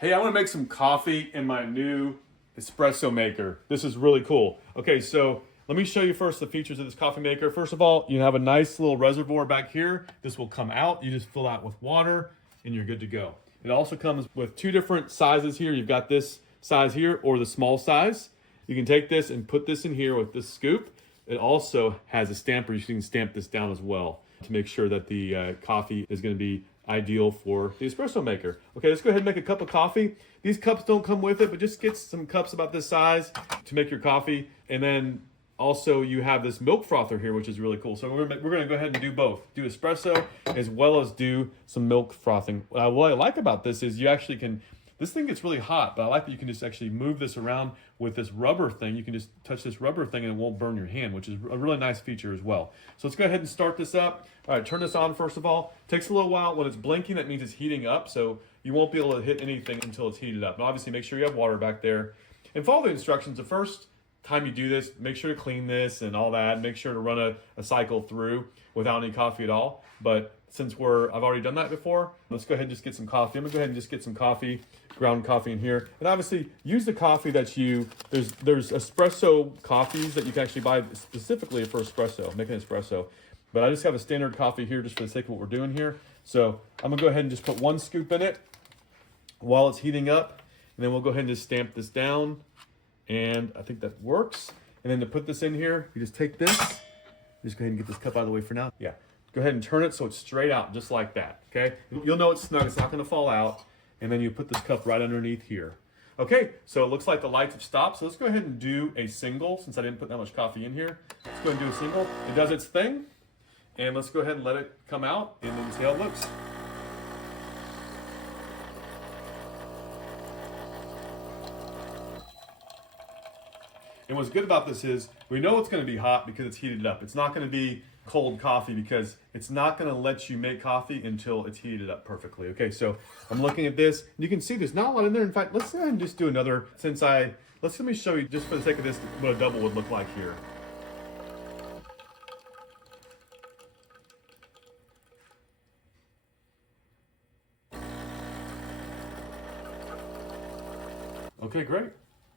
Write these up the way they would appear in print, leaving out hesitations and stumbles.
Hey, I want to make some coffee in my new espresso maker. This is really cool. Okay, so let me show you first the features of this coffee maker. First of all, you have a nice little reservoir back here. This will come out. You just fill out with water and you're good to go. It also comes with two different sizes here. You've got this size here or the small size. You can take this and put this in here with this scoop. It also has a stamper. You can stamp this down as well to make sure that the coffee is going to be ideal for the espresso maker. Okay, let's go ahead and make a cup of coffee. These cups don't come with it, but just get some cups about this size to make your coffee. And then also you have this milk frother here, which is really cool. So we're gonna go ahead and do both. Do espresso as well as do some milk frothing. What I like about this is you actually can, this thing gets really hot, but I like that you can just actually move this around with this rubber thing. You can just touch this rubber thing and it won't burn your hand, which is a really nice feature as well. So let's go ahead and start this up. All right, turn this on first of all. Takes a little while. When it's blinking, that means it's heating up, so you won't be able to hit anything until it's heated up. And obviously make sure you have water back there. And follow the instructions. The first time you do this, make sure to clean this and all that. Make sure to run a cycle through without any coffee at all. But since I've already done that before, let's go ahead and just get some coffee. I'm gonna go ahead and just get some coffee, ground coffee in here. And obviously use the coffee that there's espresso coffees that you can actually buy specifically for espresso, make an espresso. But I just have a standard coffee here just for the sake of what we're doing here. So I'm gonna go ahead and just put one scoop in it while it's heating up. And then we'll go ahead and just stamp this down. And I think that works. And then to put this in here, you just take this, just go ahead and get this cup out of the way for now. Yeah. Go ahead and turn it so it's straight out, just like that, okay? You'll know it's snug, it's not gonna fall out. And then you put this cup right underneath here. Okay, so it looks like the lights have stopped. So let's go ahead and do a single, since I didn't put that much coffee in here. Let's go ahead and do a single. It does its thing. And let's go ahead and let it come out and then see how it looks. And what's good about this is we know it's gonna be hot because it's heated up. It's not gonna be cold coffee because it's not gonna let you make coffee until it's heated up perfectly. Okay, so I'm looking at this. And you can see there's not a lot in there. In fact, let's go ahead and just do another, let me show you just for the sake of this, what a double would look like here. Okay, great.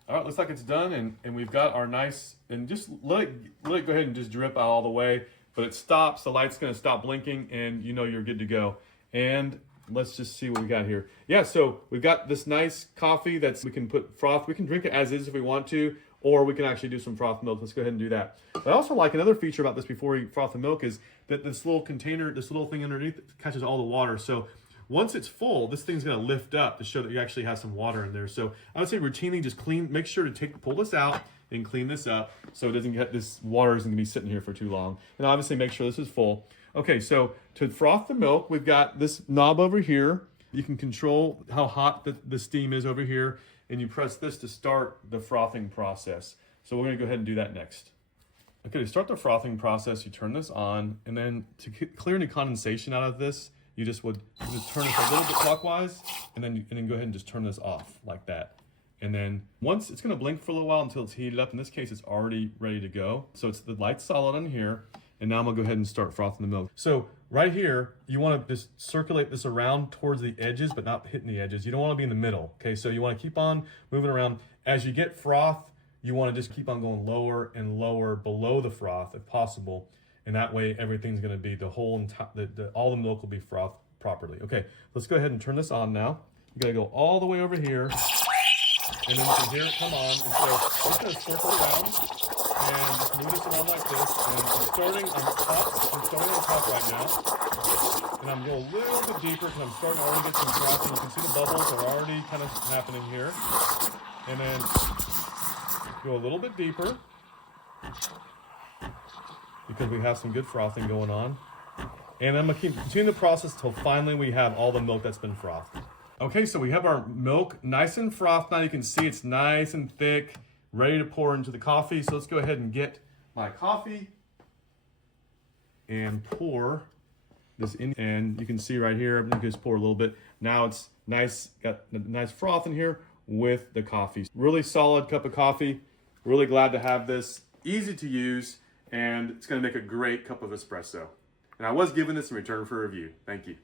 All right, looks like it's done, and we've got our nice, and just let it go ahead and just drip out all the way, but it stops, the light's gonna stop blinking, and you know you're good to go. And let's just see what we got here. Yeah, so we've got this nice coffee we can put froth, we can drink it as is if we want to, or we can actually do some froth milk. Let's go ahead and do that. But I also like another feature about this before we froth the milk is that this little container, this little thing underneath catches all the water. So once it's full, this thing's gonna lift up to show that you actually have some water in there. So I would say routinely just make sure to pull this out and clean this up so it doesn't get, this water isn't gonna be sitting here for too long. And obviously make sure this is full. Okay, so to froth the milk, we've got this knob over here. You can control how hot the steam is over here, and you press this to start the frothing process. So we're gonna go ahead and do that next. Okay, to start the frothing process, you turn this on, and then to clear any condensation out of this, you just turn this a little bit clockwise, and then go ahead and just turn this off like that. And then once it's gonna blink for a little while until it's heated up. In this case, it's already ready to go. So it's the light's solid on here. And now I'm gonna go ahead and start frothing the milk. So right here, you wanna just circulate this around towards the edges, but not hitting the edges. You don't wanna be in the middle, okay? So you wanna keep on moving around. As you get froth, you wanna just keep on going lower and lower below the froth if possible. And that way everything's gonna be, all the milk will be frothed properly. Okay, let's go ahead and turn this on now. You gotta go all the way over here, and then you can hear it come on. And so I'm just gonna circle around and just move this around like this. And I'm starting on top right now. And I'm going a little bit deeper because I'm starting to already get some froth. And you can see the bubbles are already kind of happening here. And then go a little bit deeper, because we have some good frothing going on. And I'm gonna continue the process until finally we have all the milk that's been frothed. Okay, so we have our milk nice and frothed now. You can see it's nice and thick, ready to pour into the coffee. So let's go ahead and get my coffee and pour this in. And you can see right here, I'm gonna just pour a little bit. Now it's nice, got a nice froth in here with the coffee. Really solid cup of coffee. Really glad to have this, easy to use, and it's gonna make a great cup of espresso. And I was given this in return for a review. Thank you.